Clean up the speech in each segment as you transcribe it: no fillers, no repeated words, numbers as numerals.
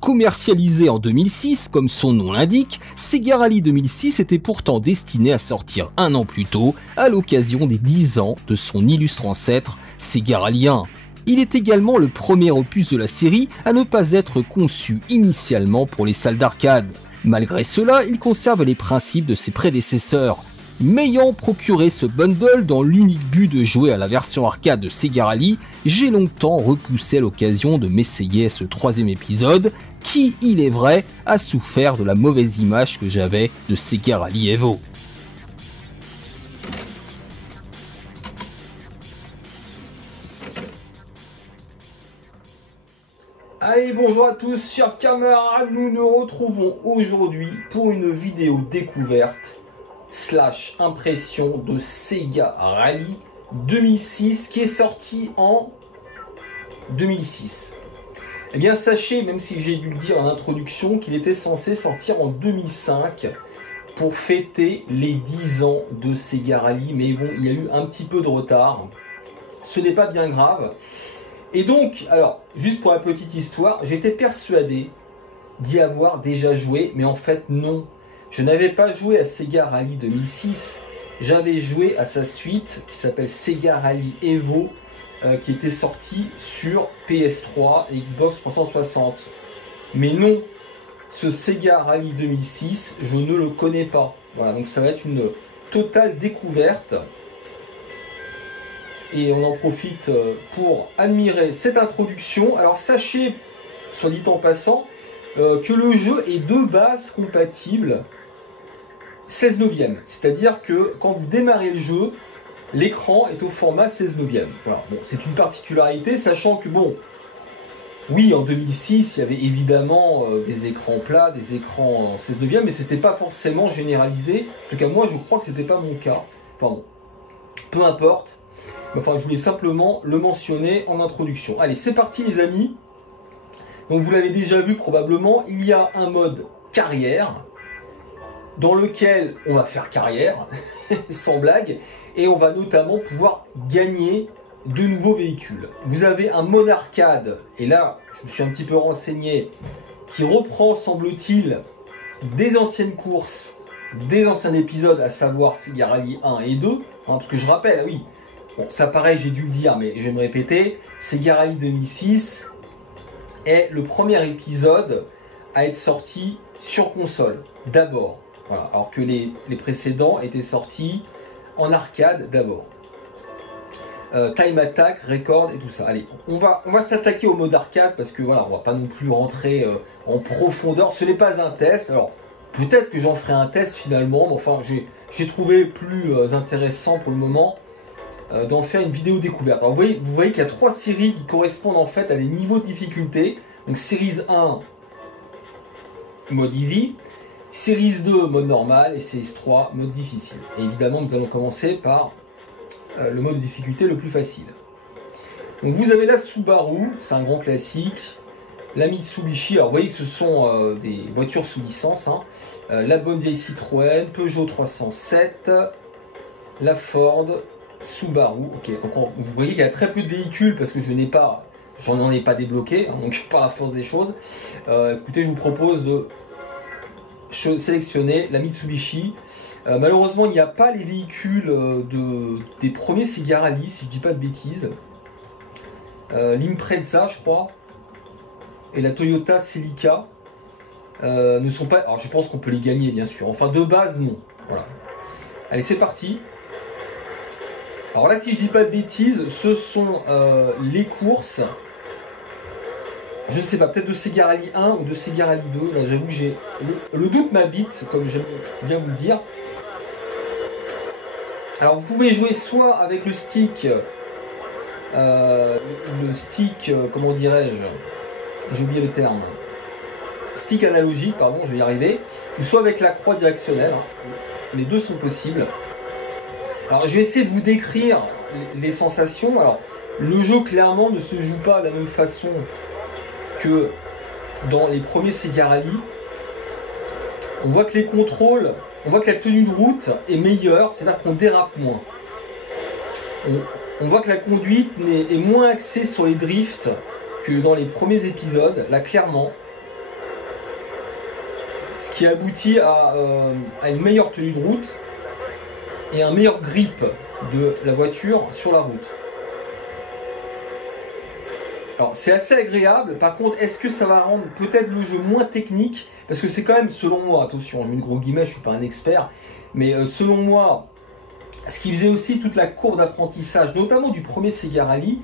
Commercialisé en 2006, comme son nom l'indique, Sega Rally 2006 était pourtant destiné à sortir un an plus tôt, à l'occasion des 10 ans de son illustre ancêtre, Sega Rally 1. Il est également le premier opus de la série à ne pas être conçu initialement pour les salles d'arcade. Malgré cela, il conserve les principes de ses prédécesseurs. M'ayant procuré ce bundle dans l'unique but de jouer à la version arcade de Sega Rally, j'ai longtemps repoussé l'occasion de m'essayer à ce troisième épisode, qui, il est vrai, a souffert de la mauvaise image que j'avais de Sega Rally Evo. Allez, bonjour à tous, chers camarades, nous nous retrouvons aujourd'hui pour une vidéo découverte / impression de Sega Rally 2006 qui est sorti en 2006. Eh bien sachez, même si j'ai dû le dire en introduction, qu'il était censé sortir en 2005 pour fêter les 10 ans de Sega Rally, mais bon, il y a eu un petit peu de retard, ce n'est pas bien grave. Et donc, alors, juste pour la petite histoire, j'étais persuadé d'y avoir déjà joué, mais en fait non. Je n'avais pas joué à Sega Rally 2006, j'avais joué à sa suite qui s'appelle Sega Rally Evo, qui était sorti sur PS3 et Xbox 360. Mais non, ce Sega Rally 2006, je ne le connais pas. Voilà, donc ça va être une totale découverte. Et on en profite pour admirer cette introduction. Alors sachez, soit dit en passant, que le jeu est de base compatible 16 neuvième. C'est-à-dire que quand vous démarrez le jeu, l'écran est au format 16 neuvième. Voilà. Bon, c'est une particularité, sachant que bon, oui, en 2006, il y avait évidemment des écrans plats, des écrans en 16 neuvième, mais c'était pas forcément généralisé. En tout cas, moi, je crois que c'était pas mon cas. Enfin bon, peu importe. Enfin, je voulais simplement le mentionner en introduction. Allez, c'est parti les amis. Donc vous l'avez déjà vu probablement, il y a un mode carrière dans lequel on va faire carrière, sans blague, et on va notamment pouvoir gagner de nouveaux véhicules. Vous avez un mode arcade, et là, je me suis un petit peu renseigné, qui reprend, semble-t-il, des anciennes courses, des anciens épisodes, à savoir Sega Rally 1 et 2, hein, parce que je rappelle, ah oui, bon, ça pareil, j'ai dû le dire, mais je vais me répéter, Sega Rally 2006 est le premier épisode à être sorti sur console, d'abord. Voilà, alors que les précédents étaient sortis en arcade d'abord. Time Attack, Record et tout ça. Allez, on va s'attaquer au mode arcade parce que voilà, on va pas non plus rentrer en profondeur. Ce n'est pas un test. Alors peut-être que j'en ferai un test finalement, mais enfin j'ai trouvé plus intéressant pour le moment d'en faire une vidéo découverte. Alors vous voyez qu'il y a 3 séries qui correspondent en fait à des niveaux de difficulté. Donc Series 1, mode easy. Series 2, mode normal, et Series 3, mode difficile. Et évidemment, nous allons commencer par le mode de difficulté le plus facile. Donc vous avez la Subaru, c'est un grand classique. La Mitsubishi, alors vous voyez que ce sont des voitures sous licence. Hein. La bonne vieille Citroën, Peugeot 307, la Ford, Subaru. Ok, donc vous voyez qu'il y a très peu de véhicules parce que j'en ai pas débloqué, hein, donc par la force des choses. Écoutez, je vous propose de sélectionner la Mitsubishi. Malheureusement, il n'y a pas les véhicules des premiers Sega Rally, si je dis pas de bêtises. L'Impreza, je crois, et la Toyota Celica ne sont pas. Alors, je pense qu'on peut les gagner, bien sûr. Enfin, de base, non. Voilà. Allez, c'est parti. Alors là, si je dis pas de bêtises, ce sont les courses. Je ne sais pas, peut-être de Sega Rally 1 ou de Sega Rally 2. Là, j'avoue que j'ai le doute m'habite, comme j'aime bien vous le dire. Alors, vous pouvez jouer soit avec le stick, comment dirais-je, j'ai oublié le terme, stick analogique, pardon, je vais y arriver, ou soit avec la croix directionnelle. Les deux sont possibles. Alors, je vais essayer de vous décrire les sensations. Alors, le jeu clairement ne se joue pas de la même façon que dans les premiers Sega Rally. On voit que les contrôles, on voit que la tenue de route est meilleure, c'est-à-dire qu'on dérape moins. on voit que la conduite est moins axée sur les drifts que dans les premiers épisodes, là clairement. Ce qui aboutit à une meilleure tenue de route et un meilleur grip de la voiture sur la route. Alors c'est assez agréable, par contre est-ce que ça va rendre peut-être le jeu moins technique? Parce que c'est quand même, selon moi, attention, je mets une gros guillemets, je suis pas un expert, mais selon moi, ce qui faisait aussi toute la courbe d'apprentissage, notamment du premier Sega Rally,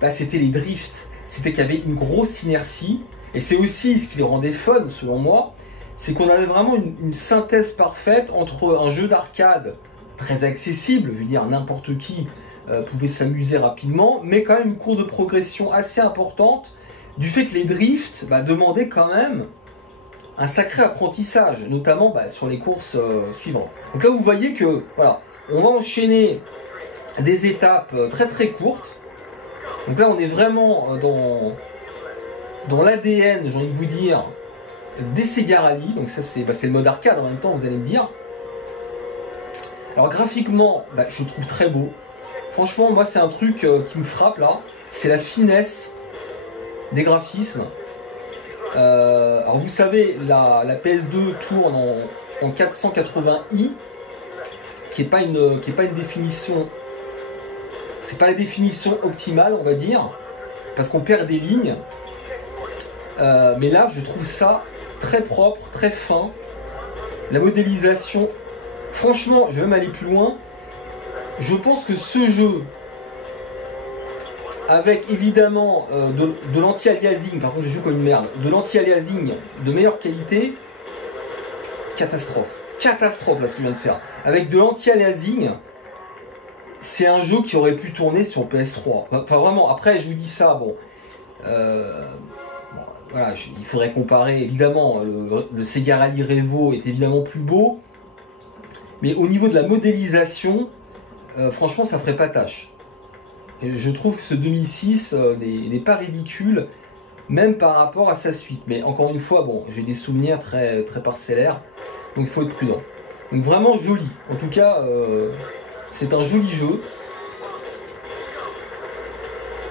bah, c'était les drifts, c'était qu'il y avait une grosse inertie, et c'est aussi ce qui les rendait fun, selon moi, c'est qu'on avait vraiment une synthèse parfaite entre un jeu d'arcade très accessible, je veux dire n'importe qui pouvait s'amuser rapidement, mais quand même une courbe de progression assez importante du fait que les drifts demandaient quand même un sacré apprentissage, notamment sur les courses suivantes. Donc là vous voyez que voilà, on va enchaîner des étapes très très courtes. Donc là on est vraiment dans l'ADN, j'ai envie de vous dire, des Sega Rally. Donc ça c'est le mode arcade en même temps, vous allez me dire. Alors graphiquement, je trouve très beau. Franchement, moi, c'est un truc qui me frappe là. C'est la finesse des graphismes. Alors vous savez, la PS2 tourne en 480i, qui est pas une définition. C'est pas la définition optimale, on va dire, parce qu'on perd des lignes. Mais là, je trouve ça très propre, très fin. La modélisation. Franchement, je vais même aller plus loin. Je pense que ce jeu, avec évidemment de l'anti-aliasing, par contre je joue comme une merde, de l'anti-aliasing de meilleure qualité, catastrophe là ce que je viens de faire. Avec de l'anti-aliasing, c'est un jeu qui aurait pu tourner sur PS3. Enfin vraiment, après je vous dis ça, bon, voilà, il faudrait comparer, évidemment, le Sega Rally Revo est évidemment plus beau, mais au niveau de la modélisation, franchement, ça ferait pas tâche. Et je trouve que ce 2006 n'est pas ridicule, même par rapport à sa suite. Mais encore une fois, bon, j'ai des souvenirs très, très parcellaires, donc il faut être prudent. Donc vraiment joli. En tout cas, c'est un joli jeu.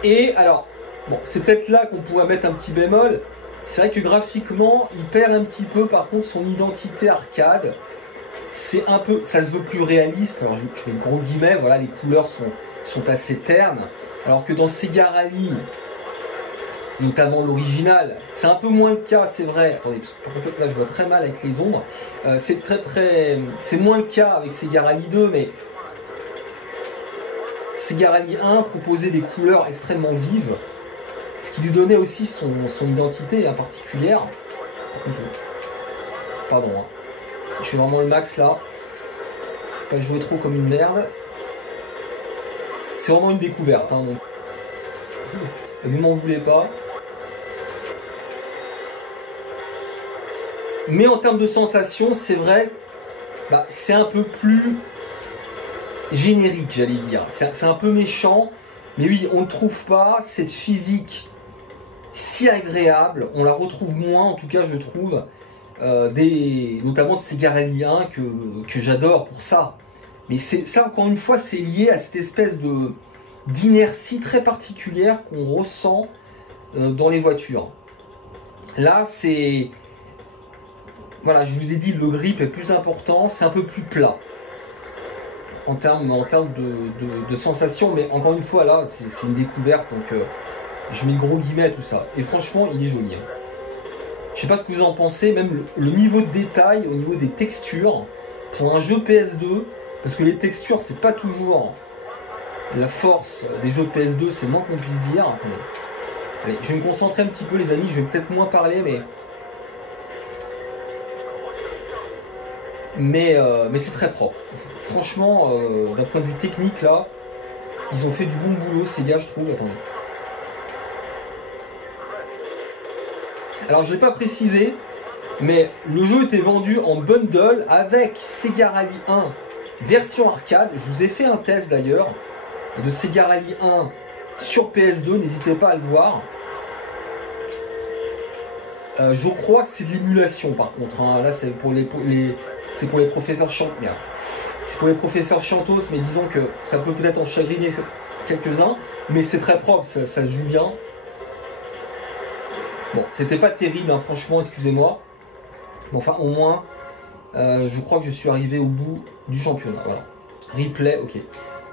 Et alors, bon, c'est peut-être là qu'on pourrait mettre un petit bémol. C'est vrai que graphiquement, il perd un petit peu, par contre, son identité arcade. C'est un peu, ça se veut plus réaliste. Alors je mets gros guillemets, voilà, les couleurs sont assez ternes. Alors que dans Sega Rally, notamment l'original, c'est un peu moins le cas, c'est vrai. Attendez, parce que là je vois très mal avec les ombres. C'est moins le cas avec Sega Rally 2, mais Sega Rally 1 proposait des couleurs extrêmement vives, ce qui lui donnait aussi son identité particulière. Pardon, hein. Je fais vraiment le max là. Pas jouer trop comme une merde. C'est vraiment une découverte, hein, donc. Ne m'en voulez pas. Mais en termes de sensation, c'est vrai, c'est un peu plus générique, j'allais dire. C'est un peu méchant. Mais oui, on ne trouve pas cette physique si agréable. On la retrouve moins, en tout cas, je trouve. Notamment de Sega Rally 1 que j'adore pour ça. Mais ça, encore une fois, c'est lié à cette espèce d'inertie très particulière qu'on ressent dans les voitures. Là, c'est... Voilà, je vous ai dit, le grip est plus important, c'est un peu plus plat en termes de sensation, mais encore une fois, là, c'est une découverte, donc je mets gros guillemets à tout ça. Et franchement, il est joli. Hein. Je sais pas ce que vous en pensez, même le niveau de détail au niveau des textures pour un jeu PS2, parce que les textures c'est pas toujours la force des jeux PS2, c'est moins qu'on puisse dire. Attendez. Allez, je vais me concentrer un petit peu les amis, je vais peut-être moins parler, mais c'est très propre. Franchement, d'un point de vue technique là, ils ont fait du bon boulot ces gars, je trouve. Attendez. Alors je ne l'ai pas précisé, mais le jeu était vendu en bundle avec Sega Rally 1 version arcade. Je vous ai fait un test d'ailleurs de Sega Rally 1 sur PS2, n'hésitez pas à le voir. Je crois que c'est de l'émulation par contre, hein. Là c'est pour les professeurs Champmire. c'est pour les professeurs chantos, mais disons que ça peut peut-être en chagriner quelques-uns, mais c'est très propre, ça joue bien. Bon, c'était pas terrible, hein, franchement, excusez-moi. Bon, enfin, au moins, je crois que je suis arrivé au bout du championnat. Voilà. Replay, ok.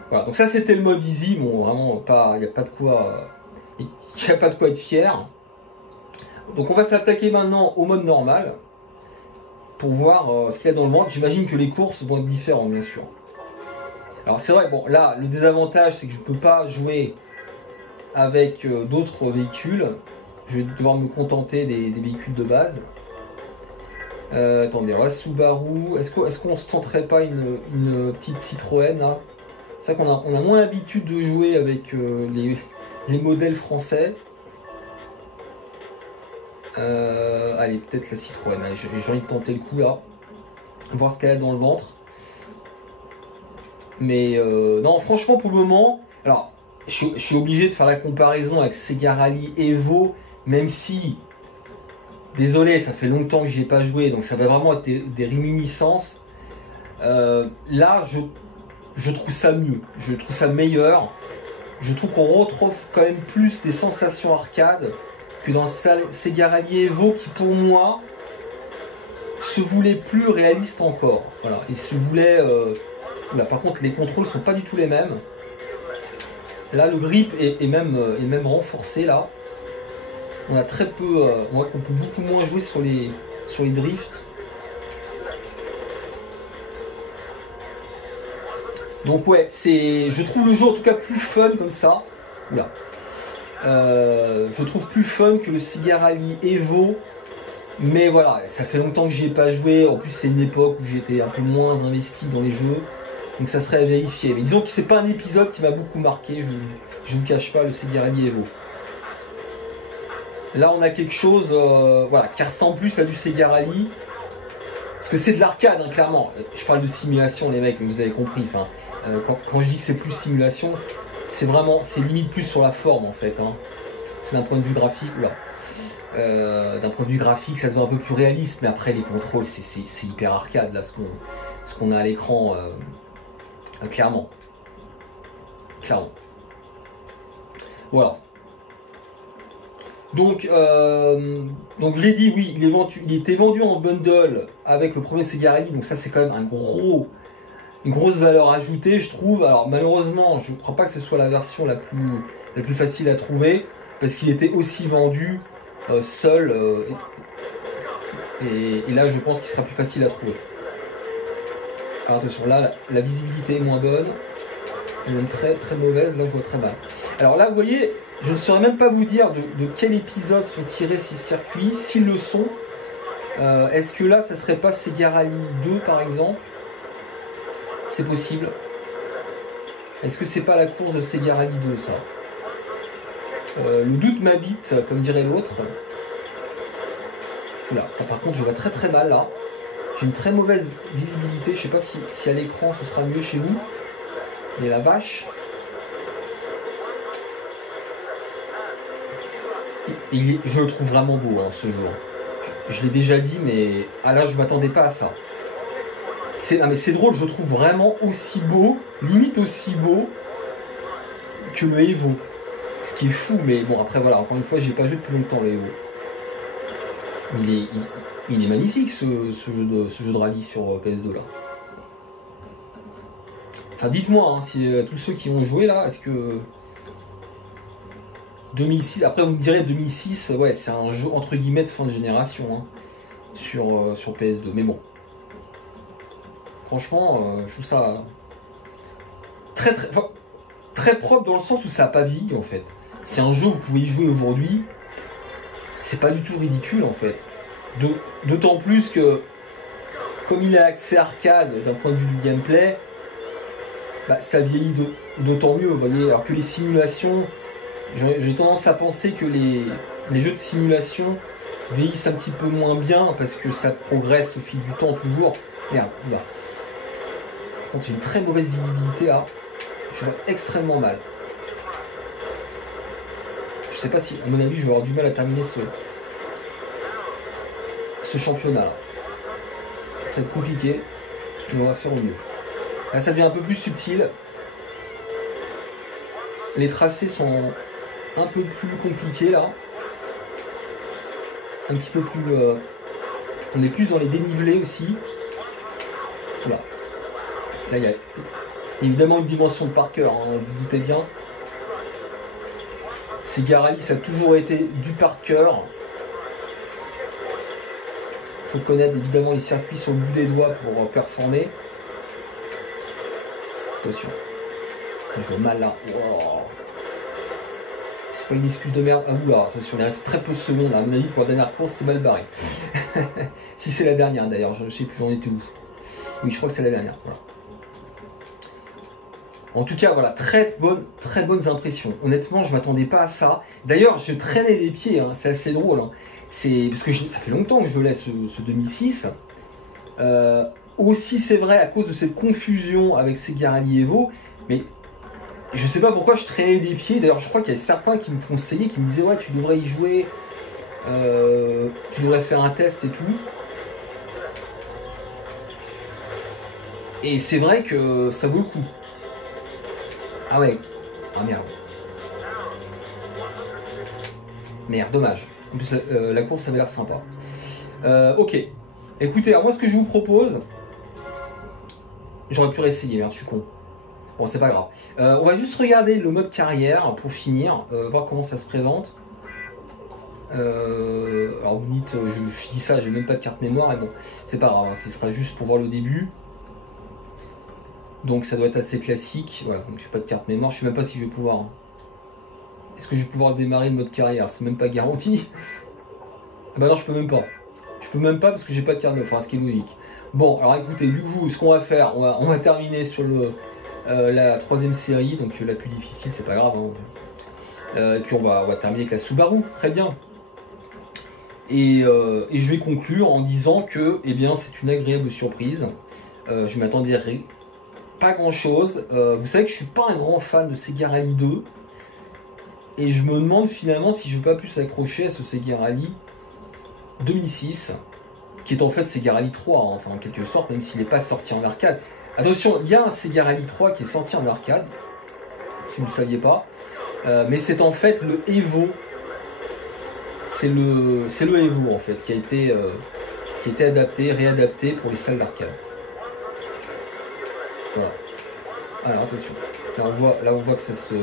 Voilà, donc ça c'était le mode easy. Bon, vraiment, pas, il n'y a pas de quoi, être fier. Donc on va s'attaquer maintenant au mode normal pour voir ce qu'il y a dans le ventre. J'imagine que les courses vont être différentes, bien sûr. Alors c'est vrai, bon, là, le désavantage, c'est que je ne peux pas jouer avec d'autres véhicules. Je vais devoir me contenter des véhicules de base. Attendez, alors la Subaru, est-ce qu'on se tenterait pas une petite Citroën là? C'est vrai qu'on a moins l'habitude de jouer avec les modèles français. Allez, peut-être la Citroën. Allez, j'ai envie de tenter le coup là. Voir ce qu'elle a dans le ventre. Mais non, franchement, pour le moment, alors, je suis obligé de faire la comparaison avec Sega Rally Evo, même si, désolé, ça fait longtemps que j'y ai pas joué, donc ça va vraiment être des réminiscences. Là, je trouve ça mieux, je trouve ça meilleur. Je trouve qu'on retrouve quand même plus des sensations arcade que dans Sega Rally Evo, qui pour moi se voulait plus réaliste encore. Voilà, et se voulait. Là, par contre, les contrôles sont pas du tout les mêmes. Là, le grip est même renforcé là. On a très peu, on voit qu'on peut beaucoup moins jouer sur les drifts. Donc ouais, je trouve le jeu en tout cas plus fun comme ça. Oula. Je trouve plus fun que le Sega Rally Evo. Mais voilà, ça fait longtemps que j'y ai pas joué. En plus, c'est une époque où j'étais un peu moins investi dans les jeux. Donc ça serait à vérifier. Mais disons que c'est pas un épisode qui m'a beaucoup marqué. Je vous cache pas le Sega Rally Evo. Là, on a quelque chose voilà, qui ressemble plus à du Sega Rally. Parce que c'est de l'arcade, hein, clairement. Je parle de simulation, les mecs, mais vous avez compris. Enfin, quand je dis que c'est plus simulation, c'est limite plus sur la forme, en fait. Hein. C'est d'un point de vue graphique, là. D'un point de vue graphique, ça se voit un peu plus réaliste, mais après, les contrôles, c'est hyper arcade, là, ce qu'on a à l'écran, clairement. Clairement. Voilà. Donc je l'ai dit, oui, il était vendu en bundle avec le premier Sega Rally, donc ça c'est quand même une grosse valeur ajoutée, je trouve. Alors malheureusement, je ne crois pas que ce soit la version la plus facile à trouver, parce qu'il était aussi vendu seul, et là je pense qu'il sera plus facile à trouver. Alors attention, là la visibilité est moins bonne, elle est même très très mauvaise, là je vois très mal. Alors là vous voyez, je ne saurais même pas vous dire de quel épisode sont tirés ces circuits, s'ils le sont. Est-ce que là, ça serait pas Sega Rally 2 par exemple? C'est possible. Est-ce que c'est pas la course de Sega Rally 2 ça? Le doute m'habite, comme dirait l'autre. Oula, par contre je vois très très mal là. J'ai une très mauvaise visibilité, je sais pas si à l'écran ce sera mieux chez vous. Mais la vache. Je le trouve vraiment beau, hein, ce jeu. Je l'ai déjà dit, mais là je m'attendais pas à ça. Mais c'est drôle, je le trouve vraiment aussi beau, limite aussi beau que le Evo. Ce qui est fou, mais bon après voilà, encore une fois j'ai pas joué depuis longtemps le Evo. Il est magnifique ce jeu de rallye sur PS2 là. Enfin dites-moi, hein, si tous ceux qui ont joué là, est-ce que 2006, après vous me direz 2006, ouais c'est un jeu entre guillemets de fin de génération hein, sur PS2, mais bon. Franchement, je trouve ça très propre dans le sens où ça n'a pas vieilli en fait. C'est un jeu où vous pouvez y jouer aujourd'hui, c'est pas du tout ridicule en fait. D'autant plus que, comme il a accès arcade d'un point de vue du gameplay, bah, ça vieillit d'autant mieux, vous voyez. Alors que les simulations, j'ai tendance à penser que les jeux de simulation vieillissent un petit peu moins bien parce que ça progresse au fil du temps toujours. Merde, là. Par contre, j'ai une très mauvaise visibilité là. Je vois extrêmement mal. Je sais pas si, à mon avis, je vais avoir du mal à terminer ce championnat là. Ça va être compliqué, mais on va faire au mieux. Là, ça devient un peu plus subtil. Les tracés sont un peu plus compliqués là. Un petit peu plus... on est plus dans les dénivelés aussi. Voilà. Là, il y a évidemment une dimension de par cœur, hein, vous vous doutez bien. Sega Rally, ça a toujours été du par cœur. Il faut connaître évidemment les circuits sur le bout des doigts pour performer. Attention. Je joue mal là. Wow. C'est pas une excuse de merde. Ah oula, attention, il reste très peu de secondes. À mon avis, pour la dernière course, c'est mal barré. Si c'est la dernière d'ailleurs, je sais plus j'en étais où. Oui, je crois que c'est la dernière. Voilà. En tout cas, voilà, très bonnes impressions. Honnêtement, je m'attendais pas à ça. D'ailleurs, je traînais les pieds, hein, c'est assez drôle. Hein. C'est parce que ça fait longtemps que je laisse ce 2006. Aussi, c'est vrai à cause de cette confusion avec Sega Rally Evo, mais je sais pas pourquoi je traînais des pieds. D'ailleurs, je crois qu'il y a certains qui me conseillaient, qui me disaient ouais, tu devrais y jouer, tu devrais faire un test et tout. Et c'est vrai que ça vaut le coup. Ah ouais. Ah merde. Merde, dommage. En plus, la course avait l'air sympa. Ok. Écoutez, alors moi, ce que je vous propose... J'aurais pu réessayer, merde, je suis con. Bon, c'est pas grave. On va juste regarder le mode carrière pour finir, voir comment ça se présente. Alors vous dites, je dis ça, j'ai même pas de carte mémoire, et bon, c'est pas grave, hein, ce sera juste pour voir le début. Donc ça doit être assez classique. Voilà, donc j'ai pas de carte mémoire, je sais même pas si je vais pouvoir. Hein. Est-ce que je vais pouvoir démarrer le mode carrière? C'est même pas garanti. Bah non, je peux même pas. Je peux même pas parce que j'ai pas de carte mémoire, enfin ce qui est logique. Bon, alors écoutez, du coup, ce qu'on va faire, on va terminer sur la troisième série, donc la plus difficile, c'est pas grave. Hein. Et puis on va terminer avec la Subaru, très bien. Et je vais conclure en disant que, eh bien, c'est une agréable surprise. Je m'attendais pas grand chose. Vous savez que je suis pas un grand fan de Sega Rally 2. Et je me demande finalement si je vais pas plus s'accrocher à ce Sega Rally 2006. Qui est en fait Sega Rally 3, hein, enfin en quelque sorte, même s'il n'est pas sorti en arcade. Attention, il y a un Sega Rally 3 qui est sorti en arcade. Si vous ne le saviez pas. Mais c'est en fait le Evo. C'est le Evo en fait qui a été adapté, réadapté pour les salles d'arcade. Voilà. Alors attention. Là on voit que ça se...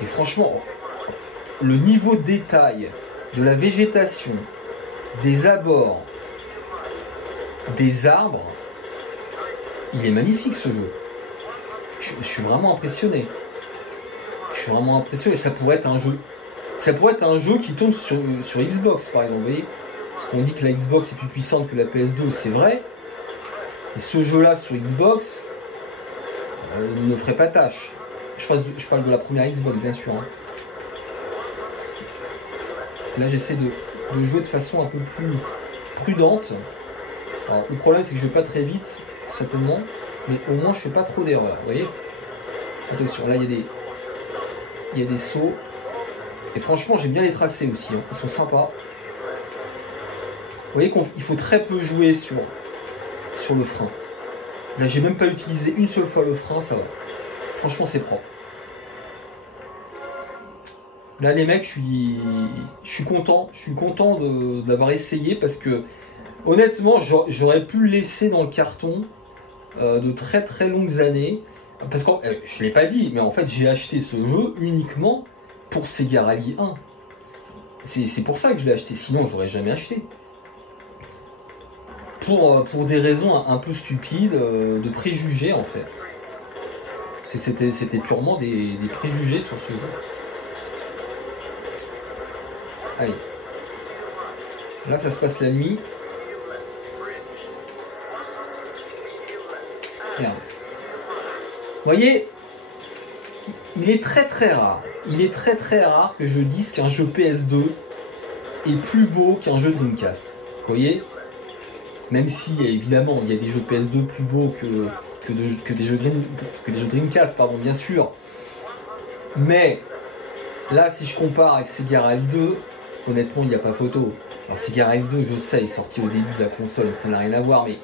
Et franchement, le niveau de détail de la végétation, des abords, des arbres, il est magnifique ce jeu. Je suis vraiment impressionné. Je suis vraiment impressionné. Ça pourrait être un jeu. Ça pourrait être un jeu qui tourne sur Xbox par exemple. Vous voyez, parce qu'on dit que la Xbox est plus puissante que la PS2, c'est vrai. Et ce jeu-là sur Xbox ne ferait pas tâche. Je parle de la première Xbox, bien sûr. Hein. Là, j'essaie de jouer de façon un peu plus prudente. Alors, le problème, c'est que je ne vais pas très vite, tout simplement. Mais au moins, je ne fais pas trop d'erreurs. Vous voyez? Attention, là, il y a des sauts. Et franchement, j'aime bien les tracés aussi. Hein. Ils sont sympas. Vous voyez qu'il faut très peu jouer sur le frein. Là, j'ai même pas utilisé une seule fois le frein, ça va. Franchement, c'est propre. Là, les mecs, je suis content de l'avoir essayé parce que, honnêtement, j'aurais pu le laisser dans le carton de très très longues années. Parce que, je l'ai pas dit, mais en fait, j'ai acheté ce jeu uniquement pour Sega Rally 1. C'est pour ça que je l'ai acheté, sinon, je l'aurais jamais acheté. Pour des raisons un peu stupides, de préjugés en fait. C'était purement des préjugés sur ce jeu. Allez. Là, ça se passe la nuit. Merde. Vous voyez, il est très très rare. Il est très très rare que je dise qu'un jeu PS2 est plus beau qu'un jeu Dreamcast. Vous voyez ? Même si, évidemment, il y a des jeux PS2 plus beaux que des jeux Dreamcast, pardon, bien sûr. Mais, là, si je compare avec Sega Rally 2, honnêtement, il n'y a pas photo. Alors, Sega Rally 2, je sais, est sorti au début de la console, ça n'a rien à voir, mais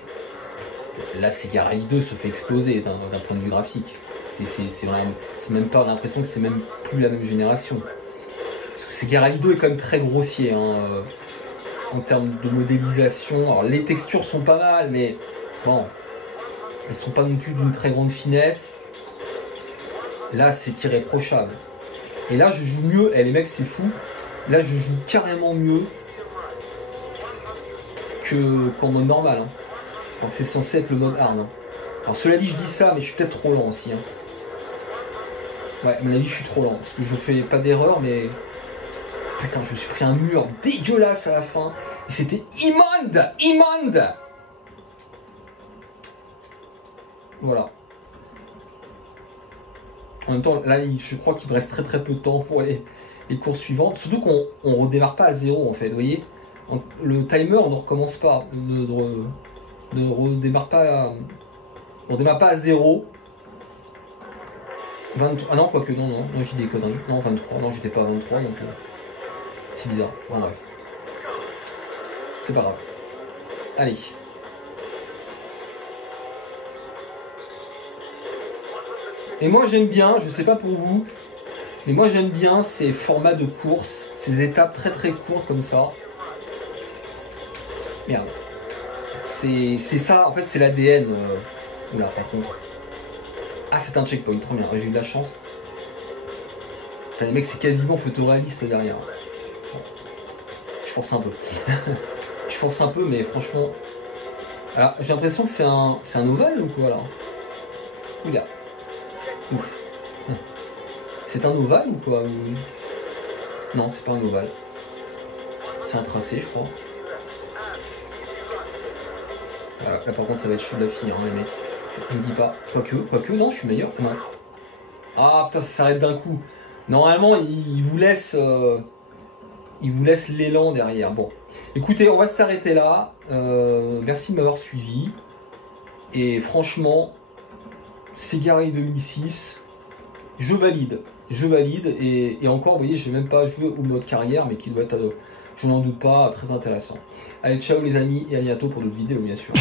Là, Segarelli 2 se fait exploser d'un point de vue graphique. C'est même pas l'impression que c'est même plus la même génération. Parce que Segarelli 2 est quand même très grossier hein, en termes de modélisation. Alors les textures sont pas mal, mais bon, elles sont pas non plus d'une très grande finesse. Là, c'est irréprochable. Et là, je joue mieux. Les mecs, c'est fou. Là, je joue carrément mieux qu'en mode normal. Hein. Alors c'est censé être le mode hard. Hein. Alors cela dit, je dis ça, mais je suis peut-être trop lent aussi. Hein. Ouais, à mon avis, je suis trop lent. Parce que je fais pas d'erreur, mais... Putain, je me suis pris un mur dégueulasse à la fin. Et c'était immonde. Immonde. Voilà. En même temps, là, je crois qu'il me reste très peu de temps pour les courses suivantes. Surtout qu'on ne redémarre pas à zéro, en fait. Vous voyez, le timer ne recommence pas. Ne redémarre pas. On démarre pas à zéro. 23, ah non, quoique, non, j'ai des conneries. Non, 23, non, j'étais pas à 23, donc c'est bizarre. Bon, bref. C'est pas grave. Allez. Et moi, j'aime bien, je sais pas pour vous, mais moi, j'aime bien ces formats de course, ces étapes très courtes comme ça. Merde. C'est ça, en fait, c'est l'ADN. Oula, par contre. Ah, c'est un checkpoint, trop bien, j'ai eu de la chance. Enfin, les mecs, c'est quasiment photoréaliste derrière. Je force un peu. Je force un peu, mais franchement... Alors, j'ai l'impression que c'est un ovale ou quoi, là? Oula. Ouf. C'est un ovale ou quoi? Non, c'est pas un ovale. C'est un tracé, je crois. Voilà, là, par contre, ça va être chaud de la finir, hein, les mecs. Je ne dis pas. Quoique, non, je suis meilleur. Non. Ah putain, ça s'arrête d'un coup. Normalement, il vous laisse l'élan derrière. Bon, écoutez, on va s'arrêter là. Merci de m'avoir suivi. Et franchement, Segarelli 2006, je valide. Et encore, vous voyez, j'ai même pas joué au mode carrière, mais qui doit être, je n'en doute pas, très intéressant. Allez, ciao les amis, et à bientôt pour d'autres vidéos, bien sûr.